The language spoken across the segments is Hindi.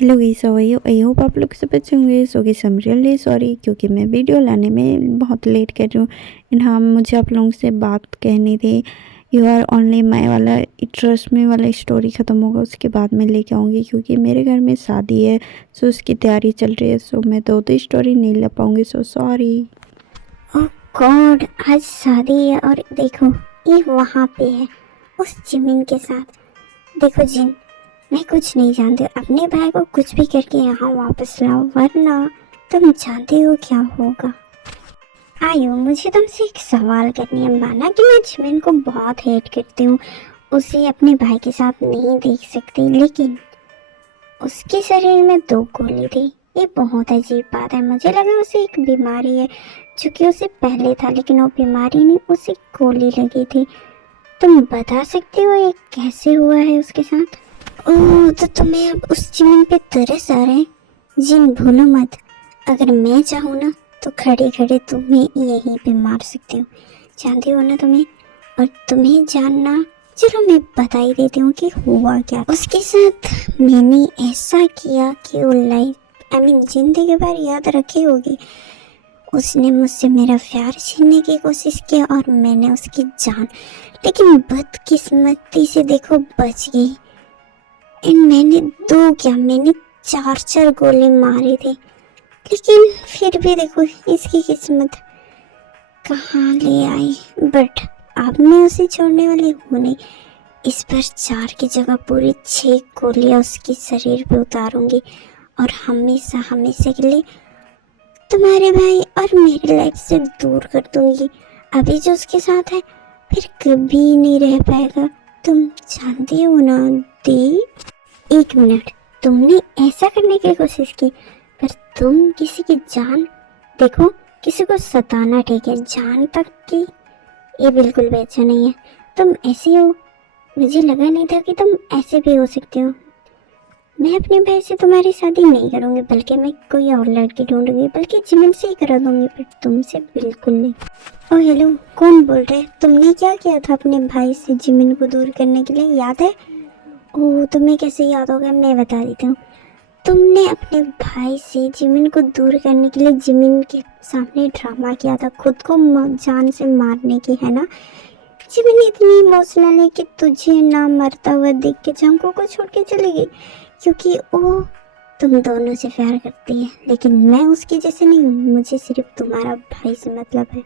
Hello guys, how are you? I hope आप लोग सब अच्छे होंगे। So guys, I am really sorry क्योंकि मैं वीडियो लाने में बहुत लेट कर रही हूँ। एंड हाँ, मुझे आप लोगों से बात कहनी थी। यू आर ओनली माई वाला ट्रस्ट में वाला स्टोरी ख़त्म होगा, उसके बाद मैं लेके आऊँगी क्योंकि मेरे घर में शादी है। सो उसकी तैयारी चल रही है। सो मैं तो स्टोरी नहीं ला पाऊँगी। So sorry. ओह गॉड, आज शादी है और देखो ये वहाँ पे है उस जिमिन के साथ। देखो जिन, मैं कुछ नहीं जानती, अपने भाई को कुछ भी करके यहाँ वापस लाओ वरना तुम जानते हो क्या होगा। आयो, मुझे तुमसे एक सवाल करनी है। माना कि मैं जिमिन को बहुत हेट करती हूँ, उसे अपने भाई के साथ नहीं देख सकती, लेकिन उसके शरीर में 2 गोली थी। ये बहुत अजीब बात है। मुझे लगा उसे एक बीमारी है जो कि उसे पहले था, लेकिन वो बीमारी नहीं, उसे गोली लगी थी। तुम बता सकते हो ये कैसे हुआ है उसके साथ? ओह, तो तुम्हें अब उस जिमिन पे तरस आ रहा है। जिन, भूलो मत, अगर मैं चाहूँ ना तो खड़े खड़े तुम्हें यहीं पे मार सकती हूँ। जानती हो ना तुम्हें? और तुम्हें जानना, चलो मैं बता ही देती हूँ कि हुआ क्या उसके साथ। मैंने ऐसा किया कि वो लाइफ जिंदगी भर याद रखी होगी। उसने मुझसे मेरा प्यार छीनने की कोशिश की और मैंने उसकी जान, लेकिन बदकिस्मती से देखो बच गई। एंड मैंने 2 क्या, मैंने 4 गोली मारी थी, लेकिन फिर भी देखो इसकी किस्मत कहाँ ले आई। बट अब मैं उसे छोड़ने वाली हूँ नहीं। इस पर 4 की जगह पूरी 6 गोलियां उसके शरीर पे उतारूंगी और हमेशा हमेशा के लिए तुम्हारे भाई और मेरी लाइफ से दूर कर दूंगी। अभी जो उसके साथ है फिर कभी नहीं रह पाएगा। तुम जानती हो ना दी? 1 मिनट, तुमने ऐसा करने की कोशिश की, पर तुम किसी की जान, देखो किसी को सताना ठीक है, जान तक की ये बिल्कुल भी अच्छा नहीं है। तुम ऐसी हो, मुझे लगा नहीं था कि तुम ऐसे भी हो सकते हो। मैं अपने भाई से तुम्हारी शादी नहीं करूंगी, बल्कि मैं कोई और लड़की ढूंढूंगी, बल्कि जिमिन से ही करा दूंगी, पर तुमसे बिल्कुल नहीं। ओह हेलो, कौन बोल रहे? तुमने क्या किया था अपने भाई से जिमिन को दूर करने के लिए, याद है? ओह, तुम्हें कैसे याद होगा, मैं बता देती हूँ। तुमने अपने भाई से जिमिन को दूर करने के लिए जिमिन के सामने ड्रामा किया था, खुद को जान से मारने की, है ना? जिमिन इतनी इमोशनल है कि तुझे ना मरता हुआ देख के जंको को छोड़ के चली गई, क्योंकि वो तुम दोनों से प्यार करती है। लेकिन मैं उसकी जैसे नहीं हूँ, मुझे सिर्फ तुम्हारा भाई से मतलब है।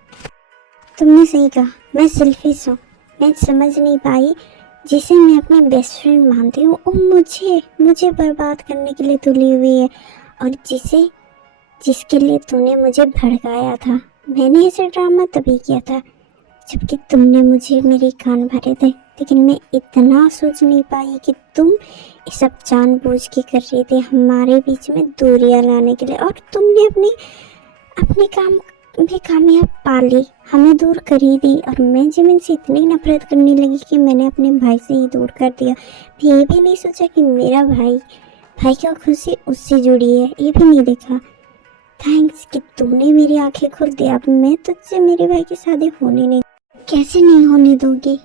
तुमने सही कहा, मैं सेल्फिश हूँ। मैं समझ नहीं पाई, जिसे मैं अपने बेस्ट फ्रेंड मानती हूँ वो मुझे मुझे बर्बाद करने के लिए तुली हुई है, और जिसके लिए तूने मुझे भड़काया था। मैंने ऐसे ड्रामा तभी किया था जबकि तुमने मुझे मेरे कान भरे थे, लेकिन मैं इतना सोच नहीं पाई कि तुम ये सब जानबूझ के कर रही थी हमारे बीच में दूरियां लाने के लिए, और तुमने अपने अपने काम में कामयाब पा ली, हमें दूर कर ही दी। और मैं जिमिन से इतनी नफरत करने लगी कि मैंने अपने भाई से ही दूर कर दिया। मैं ये भी नहीं सोचा कि मेरा भाई भाई की खुशी उससे जुड़ी है, ये भी नहीं देखा। थैंक्स कि तूने मेरी आंखें खोल दी। अब मैं तुझसे मेरे भाई की शादी होने नहीं। कैसे नहीं होने दोगी?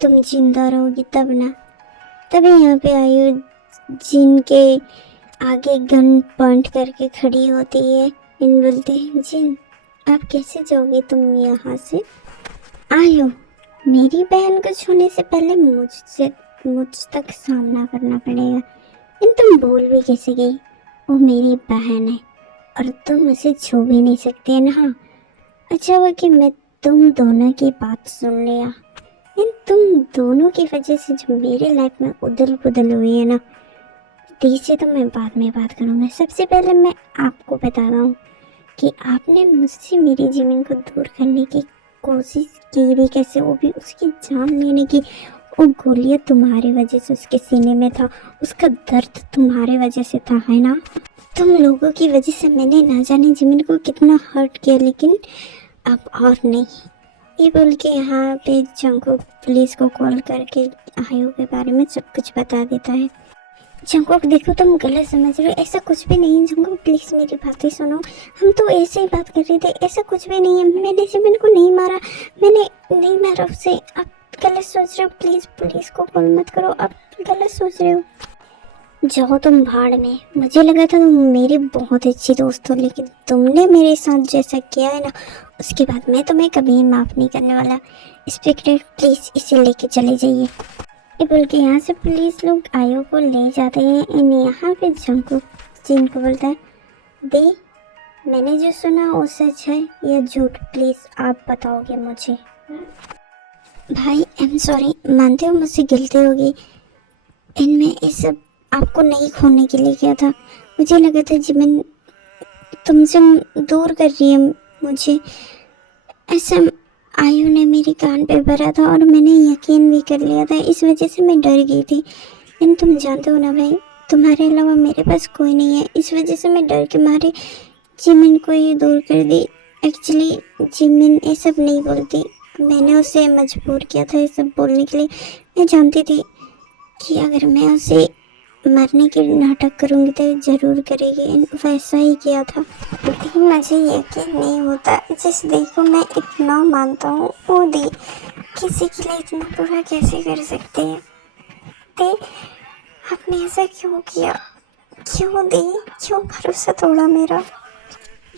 तुम जिंदा रहोगी तब ना, तभी यहाँ पे आई हो। जिनके आगे गन पॉइंट करके खड़ी होती है, इन बोलते हैं जिन, आप कैसे जाओगे तुम यहाँ से? आयो, मेरी बहन को छूने से पहले मुझ तक सामना करना पड़ेगा। इन तुम भूल भी कैसे गई? वो मेरी बहन है और तुम उसे छू भी नहीं सकते ना। अच्छा हुआ कि मैं तुम दोनों की बात सुन लिया। इन तुम दोनों की वजह से जो मेरे लाइफ में उदल पुदल हुई है ना, तीसरे तो मैं बाद में बात करूँगा। सबसे पहले मैं आपको बता रहा हूँ कि आपने मुझसे मेरी ज़मीन को दूर करने की कोशिश की भी कैसे, वो भी उसकी जान लेने की। वो गोलियाँ तुम्हारी वजह से उसके सीने में था, उसका दर्द तुम्हारे वजह से था, है ना? तुम लोगों की वजह से मैंने ना जाने ज़मीन को कितना हर्ट किया, लेकिन अब और नहीं। ये बोल के यहाँ पे जंगकुक पुलिस को कॉल करके आयु के बारे में सब कुछ बता देता है। जंगकुक, देखो तुम गलत समझ रहे हो, ऐसा कुछ भी नहीं है। जंगकुक प्लीज मेरी बातें सुनो, हम तो ऐसे ही बात कर रहे थे, ऐसा कुछ भी नहीं है। मैंने जिमिन को नहीं मारा, मैंने नहीं मारा उसे। आप गलत सोच रहे हो, प्लीज पुलिस को कॉल मत करो, आप गलत सोच रहे हो। जाओ तुम भाड़ में। मुझे लगा था तुम मेरी बहुत अच्छी दोस्त हो, लेकिन तुमने मेरे साथ जैसा किया है ना, उसके बाद मैं तुम्हें कभी माफ़ नहीं करने वाला। इंस्पेक्टर प्लीज़ इसे लेके चले जाइए। ये बोल के यहाँ से पुलिस लोग आयो को ले जाते हैं। एंड यहाँ पे जंकुक जिन को बोलता है, दे मैंने जो सुना वो सच है या झूठ, प्लीज़ आप बताओगे मुझे। भाई आई एम सॉरी, मानते हो मुझसे गलती होगी। इनमें ये सब आपको नहीं खोने के लिए किया था। मुझे लगा था जिमिन तुमसे दूर कर रही है मुझे। ऐसा आयु ने मेरी कान पे भरा था और मैंने यकीन भी कर लिया था, इस वजह से मैं डर गई थी। लेकिन तुम जानते हो ना भाई, तुम्हारे अलावा मेरे पास कोई नहीं है, इस वजह से मैं डर के मारे जिमिन को ही दूर कर दी। एक्चुअली जिमिन ये सब नहीं बोलती, मैंने उसे मजबूर किया था ये सब बोलने के लिए। मैं जानती थी कि अगर मैं उसे मरने के नाटक करूँगी तो ज़रूर करेगी, वैसा ही किया था। लेकिन मुझे यकीन नहीं होता, जिस दी को मैं इतना मानता हूँ वो दी किसी के लिए इतना बुरा कैसे कर सकती है। दी आपने ऐसा क्यों किया? क्यों दी? क्यों भरोसा तोड़ा मेरा?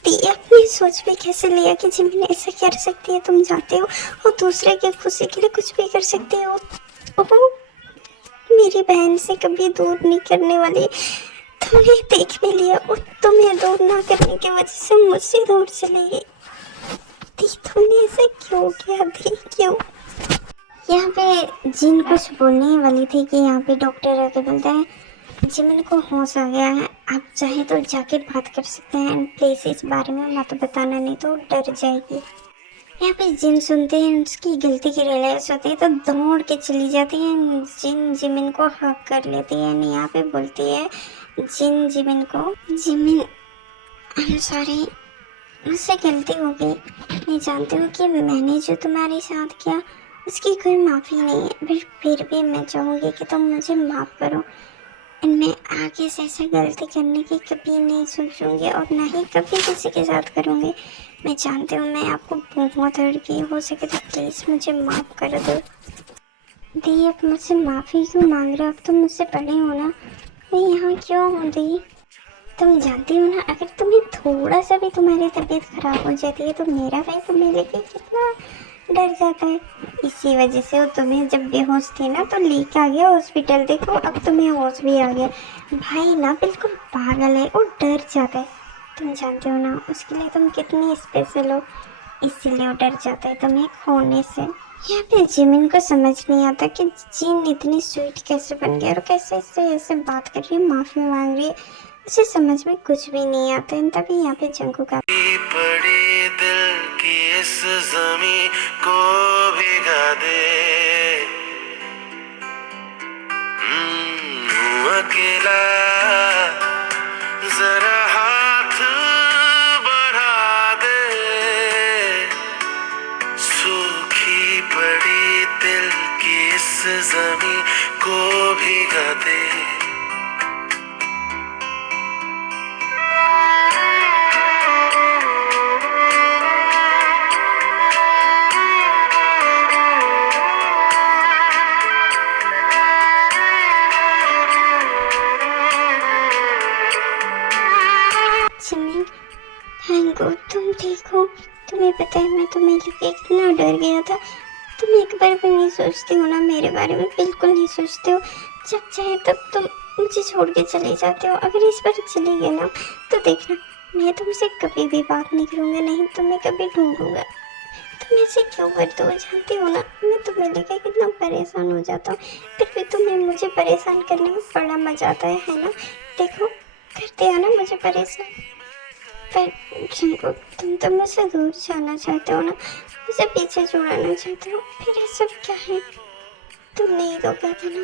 दी आपने सोच भी कैसे लिया कि जिमिन ऐसा कर सकती है? तुम जानते हो वो दूसरे की खुशी के लिए कुछ भी कर सकती है। वो मेरी बहन से कभी दूर नहीं करने वाली। तुमने देख भी लिया, और तुम्हें दूर ना करने की वजह से मुझसे दूर चली गई। दी तुमने ऐसा क्यों किया? दी क्यों? यहाँ पे जिन कुछ बोलने वाली थी कि यहाँ पे डॉक्टर आके बोलता है, जिमिन को होश आ गया है, आप चाहे तो जाके बात कर सकते हैं। एंड प्लीज इस बारे में मत बताना, नहीं तो डर जाएगी। यहाँ पे जिन सुनते हैं उसकी गलती की रियलाइज होती है तो दौड़ के चली जाती है। जिन जिमिन को हक कर लेती है। यहाँ पे बोलती है जिन जिमिन को, जिमिन आई एम सॉरी, मुझसे गलती हो गई। मैं जानती हूँ कि मैंने जो तुम्हारे साथ किया उसकी कोई माफ़ी नहीं है, बट फिर भी मैं चाहूँगी कि तुम मुझे माफ़ करो। मैं आगे से ऐसा गलती करने की कभी नहीं सोचूंगी और ना ही कभी किसी के साथ करूँगी। मैं जानती हूँ मैं आपको बहुत हर्ट की, हो सके तो प्लीज़ मुझे माफ़ कर दो। दी आप मुझसे माफ़ी क्यों मांग रहे हो? अब तुम मुझसे बड़े हो ना, मैं यहाँ क्यों हूँ दी? तुम जानती हो ना, अगर तुम्हें थोड़ा सा भी तुम्हारी तबीयत खराब हो जाती है तो मेरा भाई तुम्हें लेके कितना डर जाता है। इसी वजह से वो तुम्हें जब बेहोश थी ना तो लेके आ गया हॉस्पिटल। देखो अब तुम्हें होश भी आ गया। भाई ना बिल्कुल पागल है, वो डर जाता है। तुम जानते हो ना उसके लिए तुम कितनी स्पेशल हो, इसीलिए वो डर जाता है तुम्हें खोने से। यहाँ पे जिमिन को समझ नहीं आता कि जिन इतनी स्वीट कैसे बन गया और कैसे इससे ऐसे बात कर रही है, माफ़ी मांग रही है, उसे समझ में कुछ भी नहीं आता है। तभी यहाँ पे जंकू का पड़ी दिल की इस ज़मीं को भिगा दे, अकेला जरा हाथ बढ़ा दे, सूखी पड़ी दिल की इस ज़मीं को भिगा दे। जिमिन थैंक गॉड तुम ठीक हो। तुम्हें पता है मैं तुम्हें लेके इतना डर गया था। तुम एक बार भी नहीं सोचते हो ना मेरे बारे में, बिल्कुल नहीं सोचते हो। जब चाहे तब तुम मुझे छोड़ के चले जाते हो। अगर इस बार चले गए ना तो देखना मैं तुमसे कभी भी बात नहीं करूँगा, नहीं तुम्हें कभी ढूंढूंगा। तुम ऐसे क्यों करते हो? जानती हो ना मैं तुम्हें लेकर कितना परेशान हो जाता हूँ, फिर भी तुम्हें मुझे परेशान करने में बड़ा मजा आता है ना? देखो करते हो ना मुझे परेशान। पर जिनको तुम तो मुझसे दूर जाना चाहते हो ना, मुझे पीछे छुड़ाना चाहते हो, फिर ये सब क्या है? तुमने ही तो कहा था ना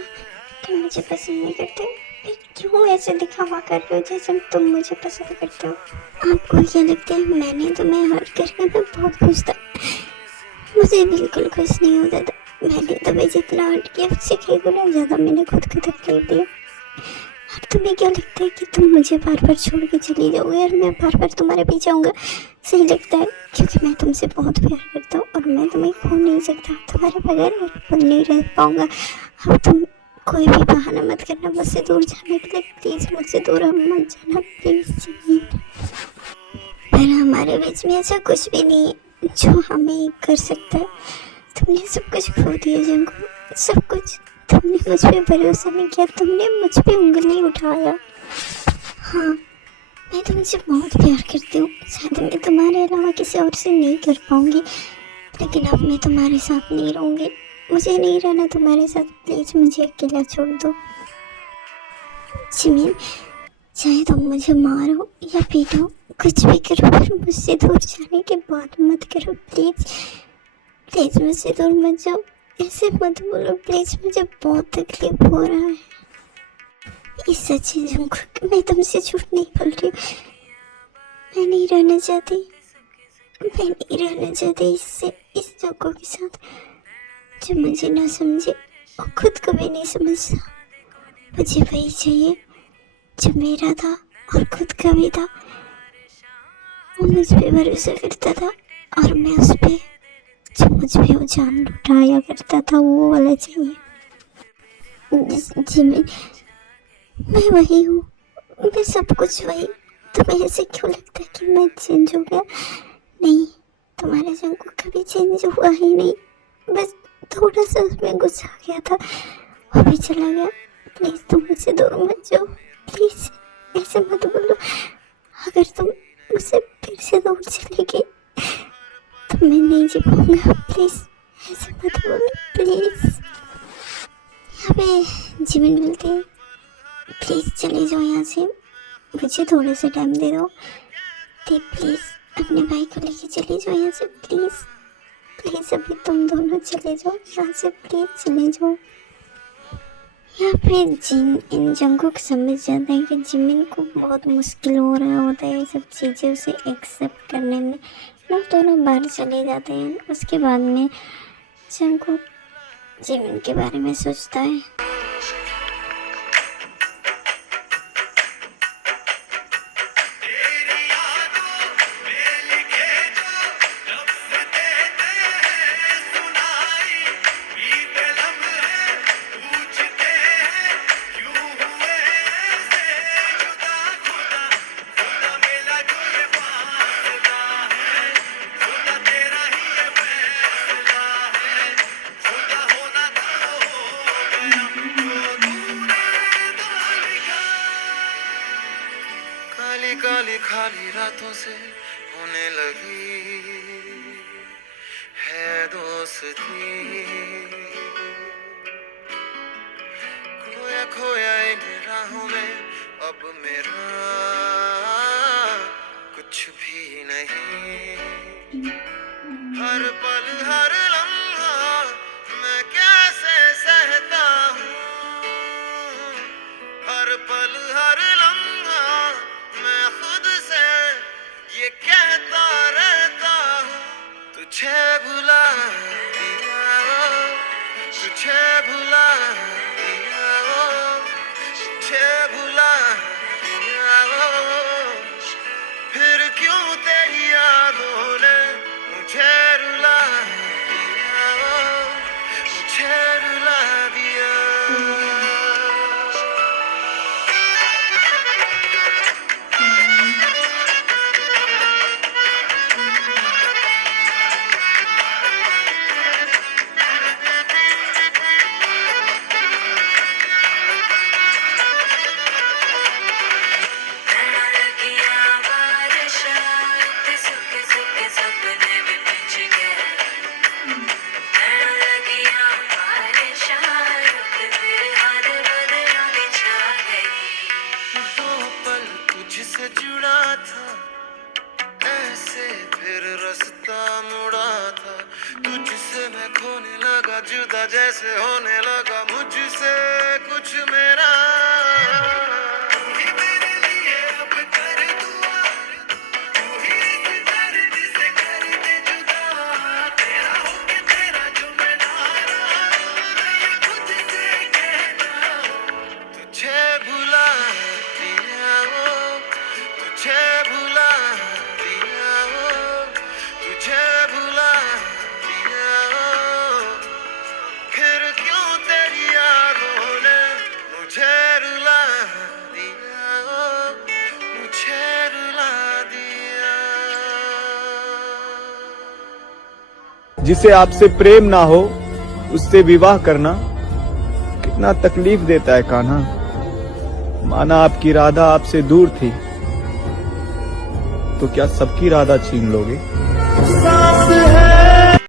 तुम मुझे पसंद नहीं करते, फिर क्यों ऐसे दिखावा कर रहे हो जैसे तुम मुझे पसंद करते हो? आपको क्या लगता है मैंने तुम्हें हर्ट करके मैं बहुत खुश था? मुझे बिल्कुल खुश नहीं होता था। मैंने तुम्हें जितना हर्ट किया उससे कई गुना ज़्यादा मैंने खुद को तकलीफ दिया। अब तुम्हें क्या लगता है कि तुम मुझे बार बार छोड़ के चली जाओगे और मैं बार बार तुम्हारे पीछे आऊँगा? सही लगता है क्योंकि मैं तुमसे बहुत प्यार करता हूँ और मैं तुम्हें खो नहीं सकता। तुम्हारे बगैर बिल्कुल नहीं रह पाऊँगा। अब तुम कोई भी बहाना मत करना मुझसे दूर जाने के लिए, प्लीज़ मुझसे दूर अब मत जाना प्लीज़ जिमिन। पर हमारे बीच में ऐसा कुछ भी नहीं है जो हमें कर सकता है। तुमने सब कुछ खो दिया जंगू, सब कुछ। तुमने मुझ पे भरोसा नहीं किया, तुमने मुझ पे उंगली उठाया। हाँ, मैं तुमसे बहुत प्यार करती हूँ, शायद मैं तुम्हारे अलावा किसी और से नहीं कर पाऊँगी, लेकिन अब मैं तुम्हारे साथ नहीं रहूँगी। मुझे नहीं रहना तुम्हारे साथ, प्लीज़ मुझे अकेला छोड़ दो। जिमिन, चाहे तुम मुझे मारो या पीटो, कुछ भी करो, पर मुझसे दूर जाने की बात मत करो प्लीज़। प्लीज़ मुझसे दूर मत जाओ, ऐसे मत बोलो प्लीज़, मुझे बहुत तकलीफ हो रहा है। ये सच है जंगकुक, मैं तुमसे झूठ नहीं बोल रही हूँ। मैं नहीं रहना चाहती, मैं नहीं रहना चाहती इस जंगकुक के साथ, जो मुझे ना समझे और खुद कभी नहीं समझता। मुझे वही चाहिए जो मेरा था और खुद का भी था। वो मुझ पे भरोसा करता था और मैं उस पे, जो मुझ पे वो जान लुटाया करता था, वो वाला चाहिए। जिमिन, मैं वही हूँ, मैं सब कुछ वही। तुम्हें ऐसे क्यों लगता है कि मैं चेंज हो गया? नहीं, तुम्हारे जंगकुक कभी चेंज हुआ ही नहीं, बस थोड़ा सा उसमें गुस्सा आ गया था, वो भी चला गया। प्लीज़ तुम मुझसे दूर मत जाओ, प्लीज़ ऐसे मत बोलो। अगर तुम मुझसे फिर से दूर चली गई तो मैं नहीं जी पाऊँगा, प्लीज़ ऐसे मत बोलो प्लीज़। यहाँ पे जिमिन मिलते हैं, प्लीज़ चले जाओ यहाँ से, मुझे थोड़े से टाइम दे दो। प्लीज़ अपने भाई को लेके चले जाओ यहाँ से, प्लीज़ प्लीज़ अभी तुम दोनों चले जाओ यहाँ से, प्लीज़ चले जाओ। यहाँ पे इन जंगकुक समझ जाता है कि जिमिन को बहुत मुश्किल हो रहा होता है ये सब चीज़ें उसे एक्सेप्ट करने में। लोग दोनों बाहर चले जाते हैं। उसके बाद में जंगकुक जिमिन के बारे में सोचता है। काली काली खाली रातों से होने लगी है दोस्ती, खोया खोया इन राहों में अब मेरा कुछ भी नहीं। हर पल हर लम्हा मैं कैसे सहता हूँ, हर पल हर लम्हा मैं खुद से ये कहता रहता हूँ, तुझे भुला दिया हो, तुझे भुला दिया हो, तुझे भुला दिया हो, फिर क्यों तेरी यादों ने मुझे रुला दिया हो, मुझे रुला दिया। तुझसे जुड़ा था ऐसे फिर रास्ता मुड़ा था, तुझसे मैं खोने लगा जुदा जैसे होने लगा मुझसे कुछ मेरा। तू ही मेरे लिए अब कर दुआ, तू ही इस दर्द से कर दे जुदा, तेरा होके तेरा जो मैं ना रहा, मैं खुद से कहता हूँ, तुझे भुला दिया हो, तुझे भुला दिया हो, तुझे भुला दिया हो, फिर क्यों तेरी यादों ने जिसे आपसे प्रेम ना हो उससे विवाह करना कितना तकलीफ देता है कान्हा। माना आपकी राधा आपसे दूर थी, तो क्या सबकी राधा छीन लोगे?